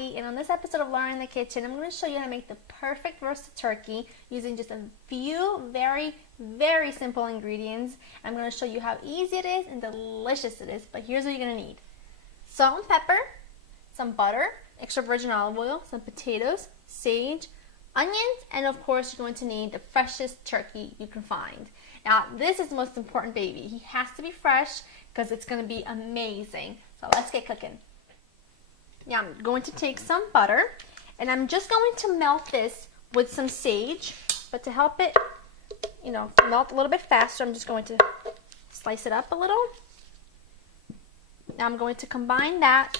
Vitale, and on this episode of Learning in the Kitchen, I'm going to show you how to make the perfect roasted turkey using just a few very, very simple ingredients. I'm going to show you how easy it is and delicious it is, but here's what you're going to need. Salt and pepper, some butter, extra virgin olive oil, some potatoes, sage, onions, and of course you're going to need the freshest turkey you can find. Now this is the most important, baby. He has to be fresh because it's going to be amazing. So let's get cooking. Now I'm going to take some butter and I'm just going to melt this with some sage, but to help it, melt a little bit faster, I'm just going to slice it up a little. Now I'm going to combine that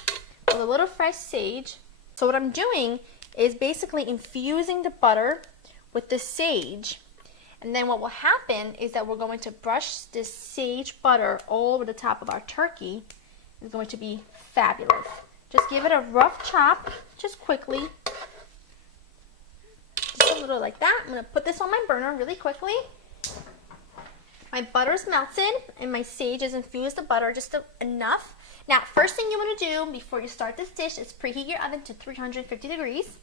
with a little fresh sage. So what I'm doing is basically infusing the butter with the sage, and then what will happen is that we're going to brush this sage butter all over the top of our turkey. It's going to be fabulous. Just give it a rough chop, just quickly. Just a little like that. I'm going to put this on my burner really quickly. My butter's melted and my sage has infused the butter just enough. Now, first thing you want to do before you start this dish is preheat your oven to 350 degrees.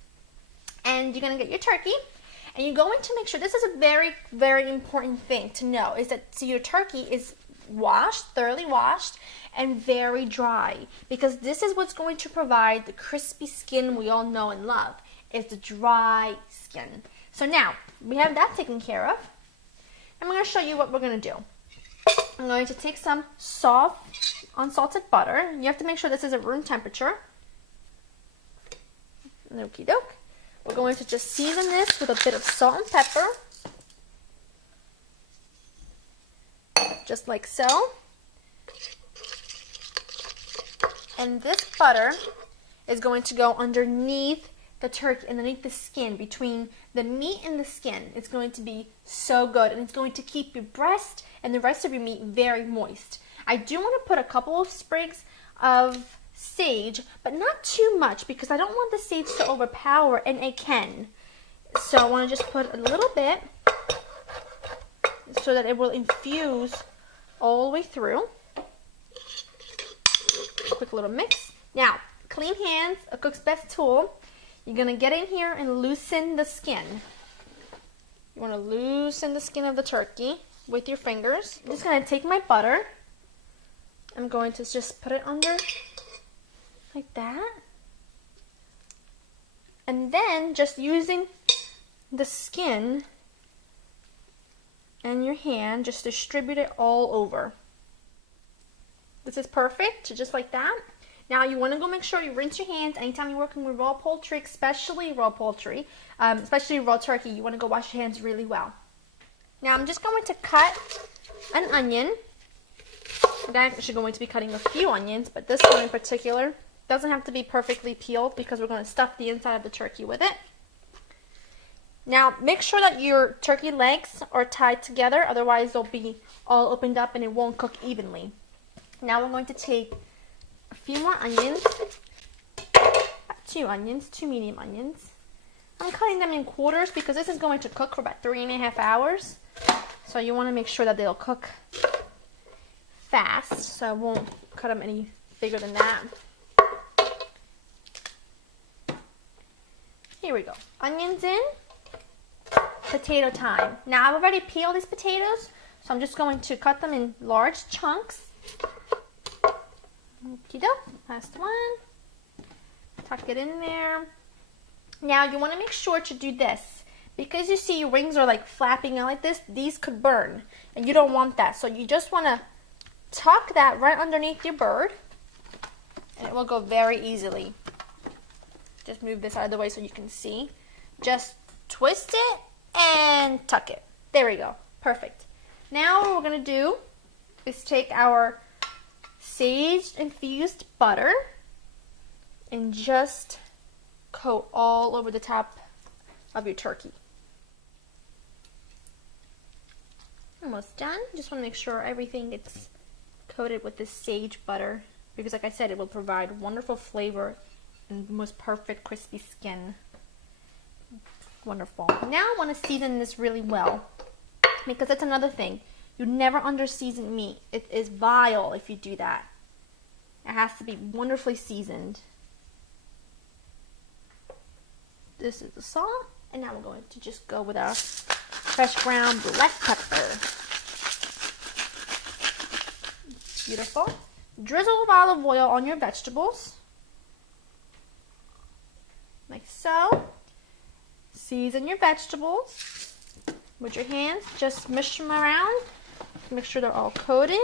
And you're going to get your turkey. And you're going to make sure, this is a very, very important thing to know, is that your turkey is washed, thoroughly washed, and very dry. Because this is what's going to provide the crispy skin we all know and love, is the dry skin. So now, we have that taken care of. I'm going to show you what we're going to do. I'm going to take some soft, unsalted butter. You have to make sure this is at room temperature. Okie doke. We're going to just season this with a bit of salt and pepper. Just like so. And this butter is going to go underneath the turkey, underneath the skin, between the meat and the skin. It's going to be so good, and it's going to keep your breast and the rest of your meat very moist. I do want to put a couple of sprigs of sage, but not too much because I don't want the sage to overpower, and it can. So I want to just put a little bit so that it will infuse all the way through. Quick little mix. Now, clean hands, a cook's best tool. You're going to get in here and loosen the skin. You want to loosen the skin of the turkey with your fingers. I'm just going to take my butter. I'm going to just put it under like that. And then just using the skin and your hand, just distribute it all over. This is perfect, just like that. Now you want to go make sure you rinse your hands anytime you're working with raw poultry, especially raw poultry, especially raw turkey. You want to go wash your hands really well. Now I'm just going to cut an onion. I'm actually going to be cutting a few onions, but this one in particular doesn't have to be perfectly peeled because we're going to stuff the inside of the turkey with it. Now make sure that your turkey legs are tied together, otherwise they'll be all opened up and it won't cook evenly. Now we're going to take a few more onions, two medium onions. I'm cutting them in quarters because this is going to cook for about 3.5 hours. So you want to make sure that they'll cook fast, so I won't cut them any bigger than that. Here we go. Onions in. Potato time. Now I've already peeled these potatoes, so I'm just going to cut them in large chunks. Okie doke. Last one. Tuck it in there. Now you want to make sure to do this. Because you see your wings are like flapping out like this, these could burn. And you don't want that. So you just want to tuck that right underneath your bird. And it will go very easily. Just move this out of the way so you can see. Just twist it and tuck it. There we go. Perfect. Now what we're going to do is take our sage infused butter and just coat all over the top of your turkey. Almost done. Just want to make sure everything gets coated with this sage butter because like I said, it will provide wonderful flavor and the most perfect crispy skin. Wonderful. Now I want to season this really well because that's another thing. You never under-season meat. It is vile if you do that. It has to be wonderfully seasoned. This is the salt. And now we're going to just go with our fresh ground black pepper. Beautiful. Drizzle of olive oil on your vegetables. Like so. Season your vegetables with your hands. Just mush them around. Make sure they're all coated.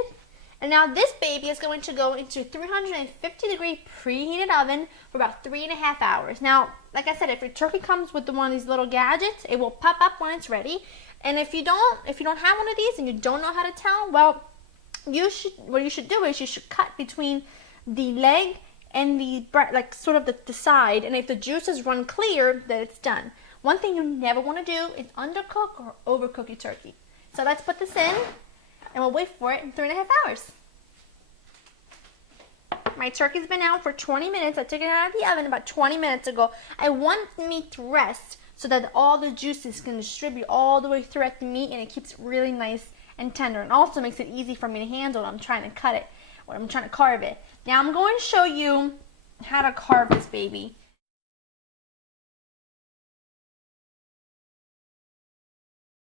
And now this baby is going to go into 350-degree preheated oven for about 3.5 hours. Now, like I said, if your turkey comes with one of these little gadgets, it will pop up when it's ready. And if you don't have one of these and you don't know how to tell, well, what you should do is you should cut between the leg and the like sort of the side. And if the juices run clear, then it's done. One thing you never want to do is undercook or overcook your turkey. So let's put this in. And we'll wait for it in 3.5 hours. My turkey's been out for 20 minutes. I took it out of the oven about 20 minutes ago. I want the meat to rest so that all the juices can distribute all the way throughout the meat, and it keeps it really nice and tender. And also makes it easy for me to handle when I'm trying to cut it, when I'm trying to carve it. Now I'm going to show you how to carve this baby.